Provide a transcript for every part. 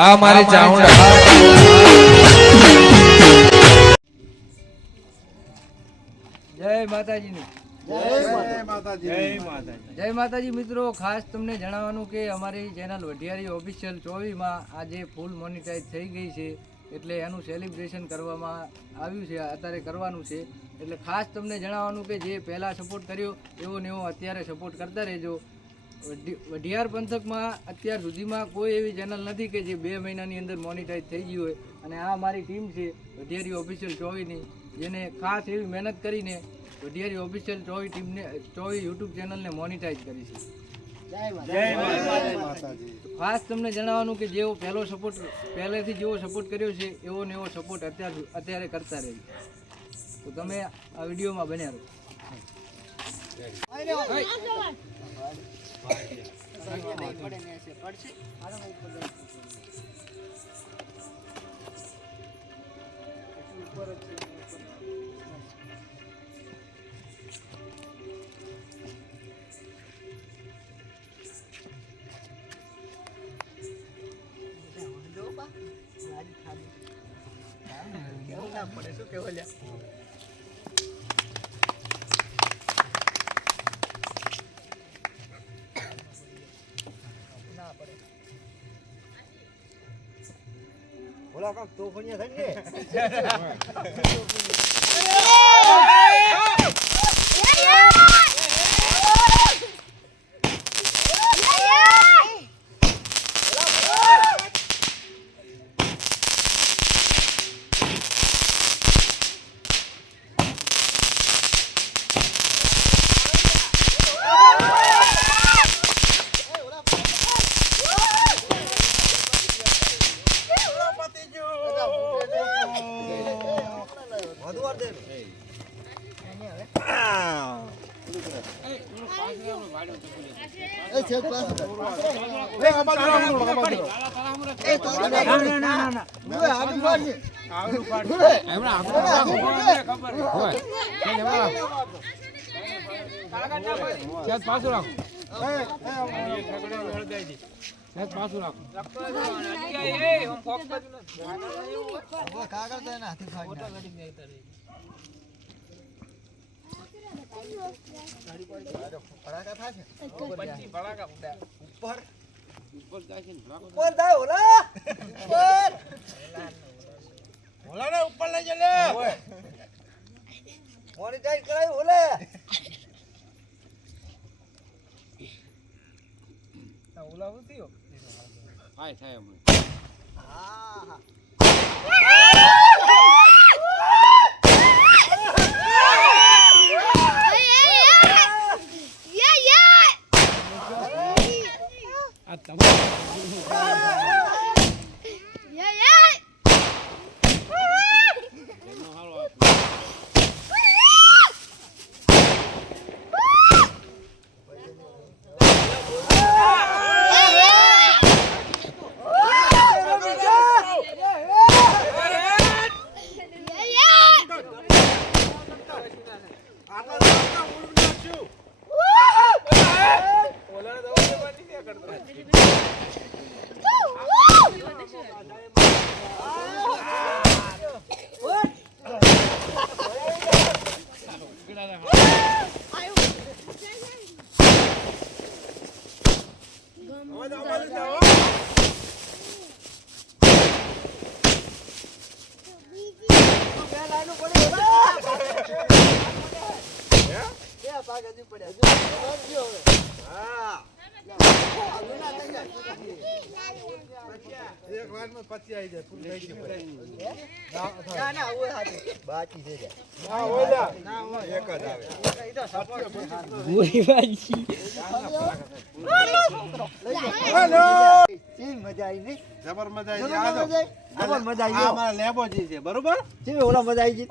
આ મારી ચાઉંડા જય માતાજી જય માતાજી મિત્રો, ખાસ તમને જણાવવાનું કે અમારી ચેનલ વઢિયારી ઓફિશિયલ 24 માં આજે ફૂલ મોનિટાઈઝ થઈ ગઈ છે, એટલે એનું સેલિબ્રેશન કરવામાં આવ્યું છે, અત્યારે કરવાનું છે. એટલે ખાસ તમને જણાવવાનું કે જે પહેલાં સપોર્ટ કર્યો એવો ને એવો અત્યારે સપોર્ટ કરતા રહેજો. વઢિયાર પંથકમાં અત્યાર સુધીમાં કોઈ એવી ચેનલ નથી કે જે 2 મહિનાની અંદર મોનિટાઈઝ થઈ ગઈ હોય, અને આ મારી ટીમ છે વઢિયારી ઓફિશિયલ 24ની, જેને ખાસ એવી મહેનત કરીને વઢિયારી ઓફિશિયલ 24 ટીમને 24 યુટ્યુબ ચેનલને મોનિટાઈઝ કરી છે. ખાસ તમને જણાવવાનું કે જેવો પહેલેથી જેવો સપોર્ટ કર્યો છે એવો ને એવો સપોર્ટ અત્યારે કરતા રહેજો. તો તમે આ વિડીયોમાં બન્યા રહો. બોલા કાક તો ફણિયા થઈ ઉપર લઈ જલે મોનિટાઈઝ કરાયું ઓલે ઓલા હું થયો થાય હમણાં. હા બરોબર ઓલા મજા આવી ગઈ.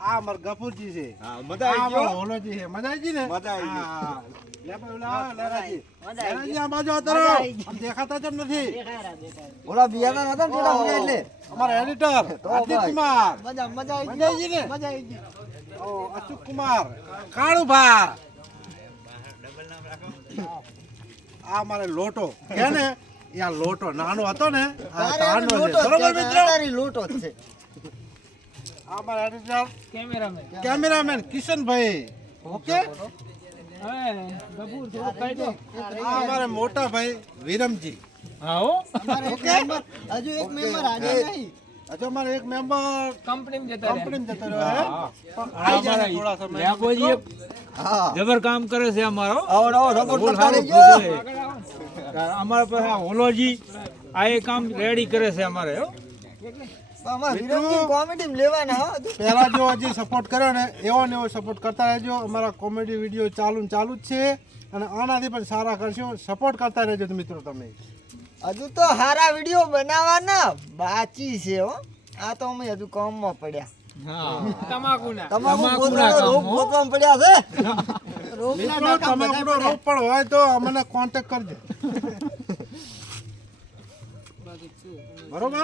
આ અમાર ગફુરજી છે. હા મજા આવી ગયો. હોલોજી છે. મજા આવી ગઈ ને. મજા આવી ગઈ. લેબો ઓલા લેરાજી. લેરાજી આ બાજુ આતરો. આમ દેખાતા જ નથી. ઓલા બિયાના હતા ને થોડા હોય એટલે. અમાર એડિટર અજીત કુમાર. મજા આવી ગઈ ને. મજા આવી ગઈ. ઓ અચુક કુમાર. કાળુભા. ડબલ નામ રાખો. આ મારે લોટો. કેને એ આ લોટો નાનો હતો ને આ તારનો છે બરોબર મિત્રો લોટો જ છે. આ મારા એડિટર કેમેરામેન કિશનભાઈ ઓકે આ અમારા મોટા ભાઈ વિરમજી અમારે એક ઓકે. member- હજુ એક મેમ્બર હાજર નહીં. હજુ અમારે એક મેમ્બર કંપનીમાં જતા જતો રહ્યો હે પણ આવી જાય ને થોડા સમય હા જબર કામ કરે છે અમારો આવો આવો સપોર્ટ બહુ કરતા સારું રહેજો. બધું અમારા પાસે આ હોલોજી આ એ કામ રેડી કરે છે અમારે હો. અમારા વિરમજી કોમેડી લેવાના હા પહેલા જો હજી સપોર્ટ કર્યો ને એવો ને એવો સપોર્ટ કરતા રહેજો અમારા કોમેડી વિડીયો ચાલુ ને ચાલુ જ છે અને આનાથી પણ સારા કરશું સપોર્ટ કરતા રહેજો તો મિત્રો તમે હજુ તો સારા વિડીયો બનાવવાના બાકી છે હો. આ તો અમે હજુ કામમાં પડ્યા તમાકુના તમાકુ તમાકુના રોગ કામો. ગોતવામાં પડ્યા છે મિત્રો તમાકુનો રોગ પણ હોય તો અમને કોન્ટેક્ટ કરજો બરોબર